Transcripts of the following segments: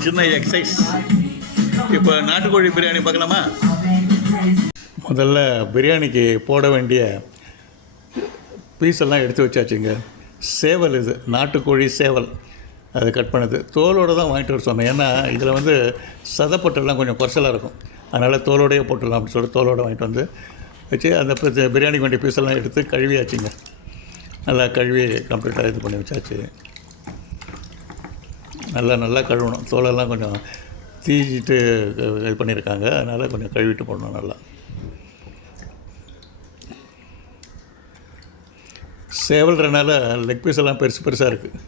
ஒரு சின்ன எக்ஸசைஸ் இப்போ நாட்டுக்கோழி பிரியாணி பார்க்கலாமா? முதல்ல பிரியாணிக்கு போட வேண்டிய பீஸ் எல்லாம் எடுத்து வச்சாச்சுங்க. சேவல் இது நாட்டுக்கோழி சேவல். அது கட் பண்ணது. தோலோடு தான் வாங்கிட்டு வர சொன்னேன். ஏன்னா இதில் வந்து சதப்பட்டெல்லாம் கொஞ்சம் குறைச்சலாக இருக்கும். அதனால் தோலோடையே போட்டுடலாம் அப்படின்னு சொல்லிட்டு தோலோடு வாங்கிட்டு வந்து வச்சு அந்த பிரியாணிக்கு வேண்டிய பீஸ் எல்லாம் எடுத்து கழுவியாச்சுங்க. நல்லா கழுவி கம்ப்ளீட்டாக இது பண்ணி வச்சாச்சு. நல்லா நல்லா கழுவணும். தோலெல்லாம் கொஞ்சம் தீஞ்சிட்டு இது பண்ணியிருக்காங்க. அதனால் கொஞ்சம் கழுவிட்டு போடணும் நல்லா. சேவல்றனால லெக் பீஸ் எல்லாம் பெருசு பெருசாக இருக்குது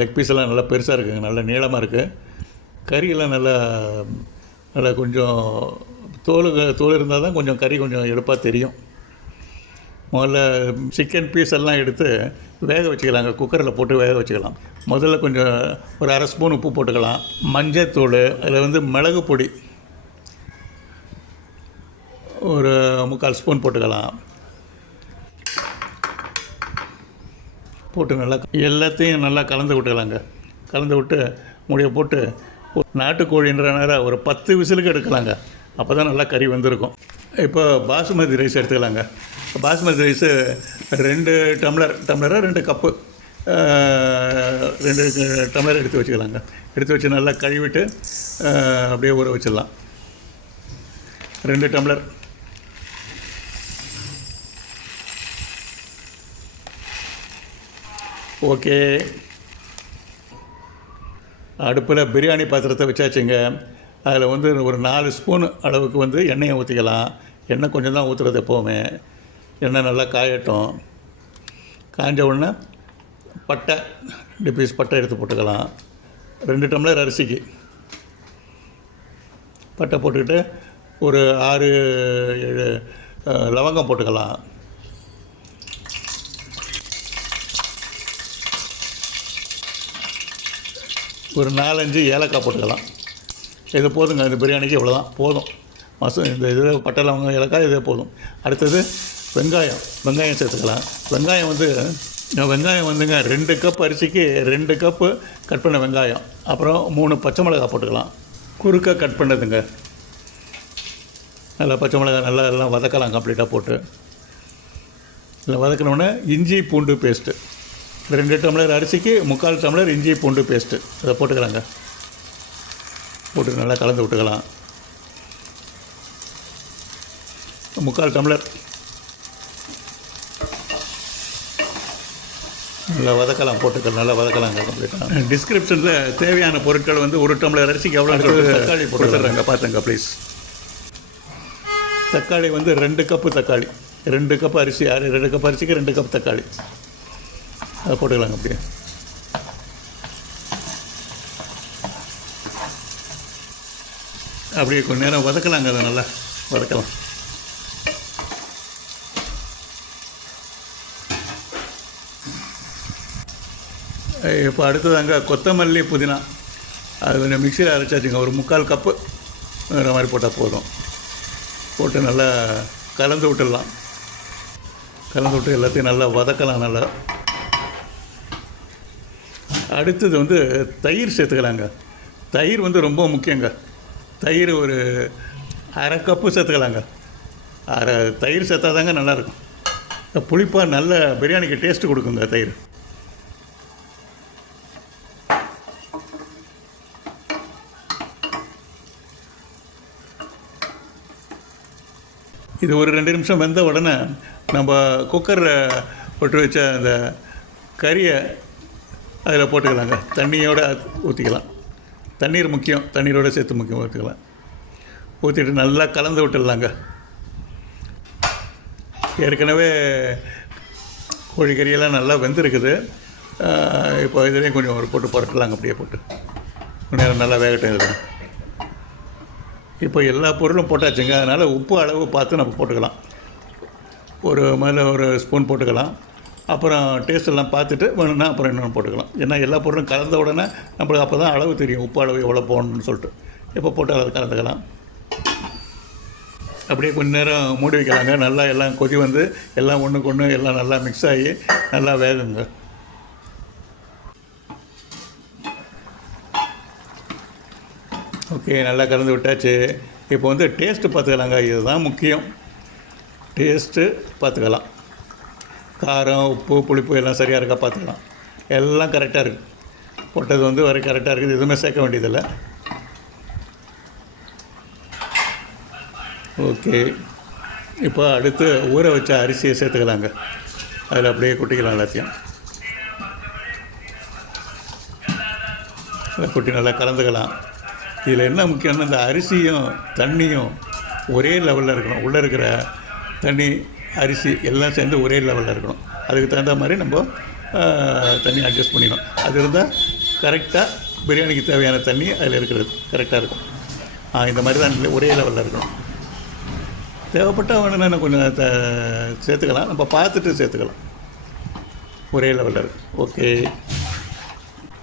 லெக் பீஸ் எல்லாம் நல்லா பெருசாக இருக்குங்க நல்லா நீளமாக இருக்குது கறியெல்லாம் நல்லா நல்லா கொஞ்சம் தோல் தோல் இருந்தால் தான் கொஞ்சம் கறி கொஞ்சம் எடுப்பாக தெரியும். முதல்ல சிக்கன் பீஸ் எல்லாம் எடுத்து வேக வச்சுக்கலாங்க. குக்கரில் போட்டு வேக வச்சுக்கலாம். முதல்ல கொஞ்சம் ஒரு அரை ஸ்பூன் உப்பு போட்டுக்கலாம். மஞ்சத்தூள் அதில் வந்து மிளகு பொடி. ஒரு முக்கால் ஸ்பூன் போட்டுக்கலாம். போட்டு நல்லா எல்லாத்தையும் நல்லா கலந்து விட்டுக்கலாங்க. கலந்து விட்டு முடிய போட்டு ஒரு நேரம் ஒரு பத்து விசிலுக்கு எடுக்கலாங்க. அப்போ தான் நல்லா கறி வந்திருக்கும். இப்போ பாசுமதி ரைஸ் எடுத்துக்கலாங்க. பாஸ்மதி ரைஸு ரெண்டு டம்ளர் டம்ளராக ரெண்டு கப்பு? ரெண்டு டம்ளர் எடுத்து வச்சுக்கலாங்க. எடுத்து வச்சு நல்லா கழுவிட்டு அப்படியே ஊற வச்சிடலாம். ரெண்டு டம்ளர். ஓகே. அடுப்பில் பிரியாணி பாத்திரத்தை வச்சாச்சுங்க. அதில் வந்து ஒரு நாலு ஸ்பூன் அளவுக்கு வந்து எண்ணெயை ஊற்றிக்கலாம் எண்ணெய் கொஞ்சம் தான் ஊற்றுறது எப்போவுமே. எண்ணெய் நல்லா காயட்டும். காய்ஞ்ச உடனே பட்டை ரெண்டு பீஸ் பட்டை எடுத்து போட்டுக்கலாம். ரெண்டு டம்ளர் அரிசிக்கு. பட்டை போட்டுக்கிட்டு ஒரு ஆறு ஏழு லவங்கம் போட்டுக்கலாம். ஒரு நாலஞ்சு ஏலக்காய் போட்டுக்கலாம். இது போதுங்க இந்த பிரியாணிக்கு இவ்வளோதான் போதும். மச இந்த இது பட்டை லவங்கம் ஏலக்காய் இதே போதும். அடுத்தது வெங்காயம் வெங்காயம் சேர்த்துக்கலாம். வெங்காயம் வந்து நான் வெங்காயம் வந்துங்க ரெண்டு கப் அரிசிக்கு ரெண்டு கப்பு கட் பண்ண வெங்காயம். அப்புறம் மூணு பச்சை மிளகாய் போட்டுக்கலாம். குறுக்க கட் பண்ணதுங்க. நல்லா பச்சை மிளகாய் நல்லா எல்லாம் வதக்கலாம் கம்ப்ளீட்டாக போட்டு. இல்லை வதக்கினோடனே இஞ்சி பூண்டு பேஸ்ட்டு ரெண்டு டம்ளர் அரிசிக்கு முக்கால் டம்ளர் இஞ்சி பூண்டு பேஸ்ட்டு அதை போட்டுக்கலாங்க. போட்டு நல்லா கலந்து விட்டுக்கலாம். முக்கால் டம்ளர் நல்லா வதக்கலாம் போட்டுக்கலாம் நல்லா வதக்கலாங்க கம்ப்ளீட்டாக டிஸ்கிரிப்ஷனில் தேவையான பொருட்கள் வந்து ஒரு டம்ளர் அரிசிக்கு எவ்வளோ தக்காளி போட்டுடுறாங்க பார்த்துங்க ப்ளீஸ் தக்காளி வந்து ரெண்டு கப்பு தக்காளி. ரெண்டு கப் அரிசி அரி- ரெண்டு கப் அரிசிக்கு ரெண்டு கப் தக்காளி. அதை போட்டுக்கலாங்க அப்படியே. அப்படியே கொஞ்ச நேரம் வதக்கலாங்க அதை நல்லா வதக்கலாம். இப்போ அடுத்ததாங்க கொத்தமல்லி புதினா. அது கொஞ்சம் மிக்சியில் அரைச்சாச்சுங்க. ஒரு முக்கால் கப்பு வேறு மாதிரி போட்டால் போதும். போட்டு நல்லா கலந்து விட்டுடலாம். கலந்து விட்டு எல்லாத்தையும் நல்லா வதக்கலாம் நல்லா. அடுத்தது வந்து தயிர் சேர்த்துக்கலாங்க. தயிர் வந்து ரொம்ப முக்கியங்க. தயிர் ஒரு அரை கப்பு சேர்த்துக்கலாங்க. அரை தயிர் சேர்த்தா தாங்க நல்லாயிருக்கும் புளிப்பாக நல்ல பிரியாணிக்கு டேஸ்ட்டு கொடுக்குங்க தயிர். இது ஒரு ரெண்டு நிமிஷம் வெந்த உடனே நம்ம குக்கரில் போட்டு வச்ச அந்த கறியை அதில் போட்டுக்கலாங்க. தண்ணியோட ஊற்றிக்கலாம் தண்ணீர் முக்கியம். தண்ணீரோட சேர்த்து முக்கியம் ஊற்றிக்கலாம் ஊற்றிட்டு நல்லா கலந்து விட்டுடலாங்க. ஏற்கனவே கோழிக்கறியெல்லாம் நல்லா வெந்திருக்குது. இப்போ இதுலேயும் கொஞ்சம் ஒரு போட்டு புரட்டலாங்க. அப்படியே போட்டு. கொஞ்சம் நேரம் நல்லா வேகட்டும் இதுதான் இப்போ எல்லா பொருளும் போட்டாச்சுங்க. அதனால் உப்பு அளவு பார்த்து நம்ம போட்டுக்கலாம். ஒரு முதல்ல ஒரு ஸ்பூன் போட்டுக்கலாம். அப்புறம் டேஸ்ட் எல்லாம் பார்த்துட்டு வேணும்னா அப்புறம் இன்னொன்று போட்டுக்கலாம். ஏன்னா எல்லா பொருளும் கலந்த உடனே நம்மளுக்கு அப்போ தான் அளவு தெரியும். உப்பு அளவு எவ்வளோ போகணும்னு சொல்லிட்டு. எப்போ போட்டாலும் அதை கலந்துக்கலாம். அப்படியே கொஞ்ச நேரம் மூடி வைக்கலாங்க. நல்லா எல்லாம் கொதி வந்து எல்லாம் ஒன்றுக்கு ஒன்று எல்லாம் நல்லா மிக்ஸ் ஆகி நல்லா வேகுங்க. ஓகே நல்லா கலந்து விட்டாச்சு. இப்போ வந்து டேஸ்ட்டு பார்த்துக்கலாங்க. இதுதான் முக்கியம். டேஸ்ட்டு பார்த்துக்கலாம். காரம் உப்பு புளிப்பு எல்லாம் சரியாக இருக்கா பார்த்துக்கலாம். எல்லாம் கரெக்டாக இருக்குது போட்டது வந்து வரை கரெக்டாக இருக்குது. எதுவுமே சேர்க்க வேண்டியதில்லை. ஓகே. இப்போ அடுத்து ஊற வச்ச அரிசியை சேர்த்துக்கலாங்க. அதில் அப்படியே கொட்டிக்கலாம் எல்லாத்தையும். அதை கொட்டி நல்லா கலந்துக்கலாம். இதில் என்ன முக்கியம்னா இந்த அரிசியும் தண்ணியும் ஒரே லெவலில் இருக்கணும். உள்ளே இருக்கிற தண்ணி அரிசி எல்லாம் சேர்ந்து ஒரே லெவலில் இருக்கணும். அதுக்கு தகுந்த மாதிரி நம்ம தண்ணி அட்ஜஸ்ட் பண்ணிக்கணும். அது இருந்தால் கரெக்டாக பிரியாணிக்கு தேவையான தண்ணி அதில் இருக்கிறது கரெக்டாக இருக்கும். இந்த மாதிரி தான் ஒரே லெவலில் இருக்கணும். தேவைப்பட்டால் வேணும்னா கொஞ்சம் த சேர்த்துக்கலாம். நம்ம பார்த்துட்டு சேர்த்துக்கலாம். ஒரே லெவலில் இருக்கு. ஓகே.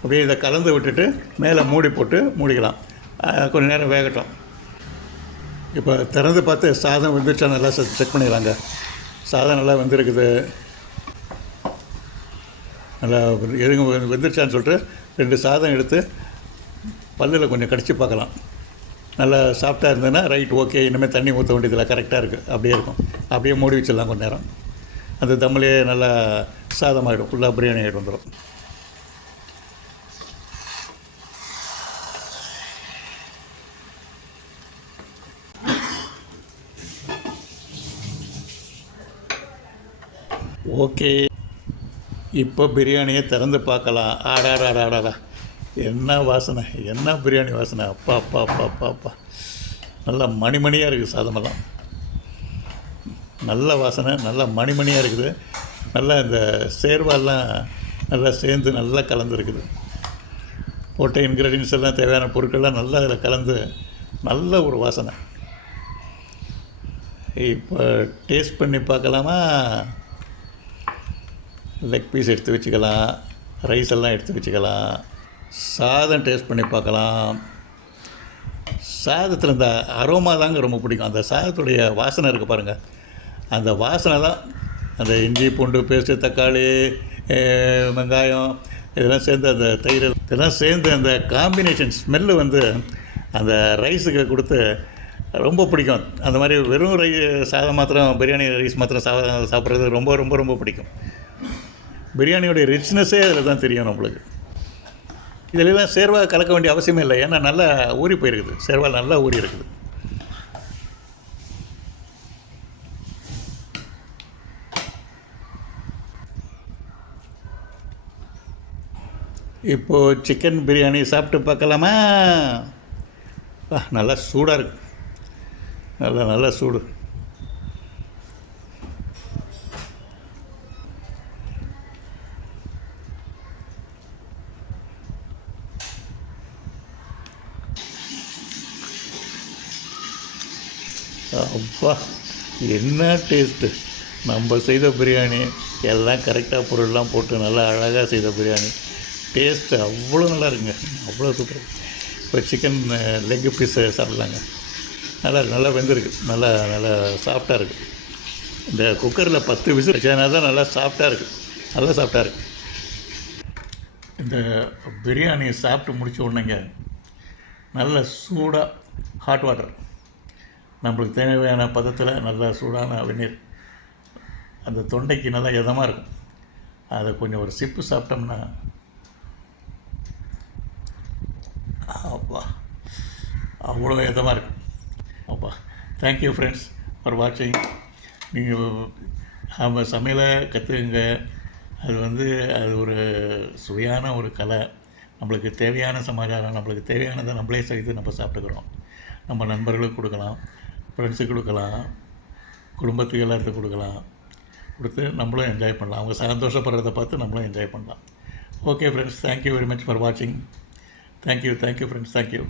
அப்படியே இதை கலந்து விட்டுட்டு மேலே மூடி போட்டு மூடிக்கலாம். கொஞ்ச நேரம் வேகட்டும். இப்போ திறந்து பார்த்து சாதம் வெந்துருச்சா நல்லா செக் பண்ணிடலாங்க. சாதம் நல்லா வந்துருக்குது. நல்லா எதுங்க வெந்துருச்சான்னு சொல்லிட்டு ரெண்டு சாதம் எடுத்து பல்லில் கொஞ்சம் கடிச்சு பார்க்கலாம். நல்லா சாஃப்டாக இருந்ததுன்னா ரைட் ஓகே இனிமேல் தண்ணி ஊற்ற வேண்டியதில்லை கரெக்டாக இருக்குது அப்படியே இருக்கும். அப்படியே மூடி வச்சிடலாம் கொஞ்ச நேரம். அந்த தம்மிலே நல்லா சாதமாகிடும் ஃபுல்லாக பிரியாணி ஆகிட்டு வந்துடும் ஓகே. இப்போ பிரியாணியை திறந்து பார்க்கலாம். ஆடாடாடாடாடா. என்ன வாசனை? என்ன பிரியாணி வாசனை? அப்பா அப்பா அப்பா அப்பா அப்பா. நல்லா மணிமணியாக இருக்குது சாதமெல்லாம். நல்ல வாசனை நல்லா மணிமணியாக இருக்குது. நல்லா இந்த சேர்வாலாம் நல்லா சேர்ந்து நல்லா கலந்துருக்குது. போட்ட இன்க்ரீடியன்ஸ் எல்லாம் தேவையான பொருட்கள்லாம் நல்லா அதில் கலந்து நல்ல ஒரு வாசனை. இப்போ டேஸ்ட் பண்ணி பார்க்கலாமா? லெக் பீஸ் எடுத்து வச்சுக்கலாம். ரைஸ் எல்லாம் எடுத்து வச்சுக்கலாம். சாதம் டேஸ்ட் பண்ணி பார்க்கலாம். சாதத்தில் இந்த அரோமா தாங்க ரொம்ப பிடிக்கும். அந்த சாதத்துடைய வாசனை இருக்குது பாருங்கள் அந்த வாசனை தான் அந்த இஞ்சி பூண்டு பேஸ்ட்டு தக்காளி வெங்காயம் இதெல்லாம் சேர்ந்து அந்த தயிர் இதெல்லாம் சேர்ந்து அந்த காம்பினேஷன் ஸ்மெல்லு வந்து அந்த ரைஸுக்கு கொடுத்து ரொம்ப பிடிக்கும். அந்த மாதிரி வெறும் ரை சாதம் மாத்திரம் பிரியாணி ரைஸ் மாத்திரம் சாப்பிட்றது ரொம்ப ரொம்ப ரொம்ப பிடிக்கும். பிரியாணியோடைய ரிச்னஸ்ஸே அதில் தான் தெரியும் நம்மளுக்கு. இதிலெல்லாம் சேர்வா கலக்க வேண்டிய அவசியமே இல்லை. ஏன்னா நல்லா ஊறி போயிருக்குது. சேர்வா நல்லா ஊறி இருக்குது. இப்போது சிக்கன் பிரியாணி சாப்பிட்டு பார்க்கலாமா? நல்லா சூடாக இருக்கு. நல்லா நல்லா சூடு. அப்பா என்ன டேஸ்ட்டு நம்ம செய்த பிரியாணி எல்லாம் கரெக்டாக பொருள்லாம் போட்டு நல்லா அழகாக செய்த பிரியாணி. டேஸ்ட்டு அவ்வளோ நல்லா இருக்குங்க. அவ்வளோ சூப்பர் இப்போ சிக்கன் லெக் பீஸ் சாப்பிட்லாங்க. நல்லா நல்லா வெந்திருக்கு. நல்லா நல்லா சாஃப்டாக இருக்குது இந்த குக்கரில் பத்து விசில் வச்சதுனால தான் நல்லா சாஃப்டாக இருக்குது நல்லா சாஃப்டாக இருக்குது இந்த பிரியாணி சாப்பிட்டு முடிச்ச உடனேங்க நல்ல சூடாக ஹாட் வாட்டர் நம்மளுக்கு தேவையான பதத்தில் நல்லா சூடான வெந்நீர். அந்த தொண்டைக்கு நல்லா இதமாக இருக்கும். அதை கொஞ்சம் ஒரு சிப்பு சாப்பிட்டோம்னா அப்பா அவ்வளோ இதமாக இருக்கும். அப்பா தேங்க்யூ ஃப்ரெண்ட்ஸ் ஃபார் வாட்சிங் நீங்கள் நம்ம சமையலை கற்றுக்குங்க அது வந்து அது ஒரு சுவையான ஒரு கலை. நம்மளுக்கு தேவையான சமாச்சாரம் நம்மளுக்கு தேவையானதை நம்மளே செய்து நம்ம சாப்பிட்டுக்கிறோம். நம்ம நண்பர்களுக்கு கொடுக்கலாம். ஃப்ரெண்ட்ஸுக்கு கொடுக்கலாம். குடும்பத்துக்கு எல்லாத்துக்கும் கொடுக்கலாம். கொடுத்து நம்மளும் என்ஜாய் பண்ணலாம். அவங்க சந்தோஷப்படுறத பார்த்து நம்மளும் என்ஜாய் பண்ணலாம். Okay friends thank you very much for வாட்சிங் thank you thank you friends thank you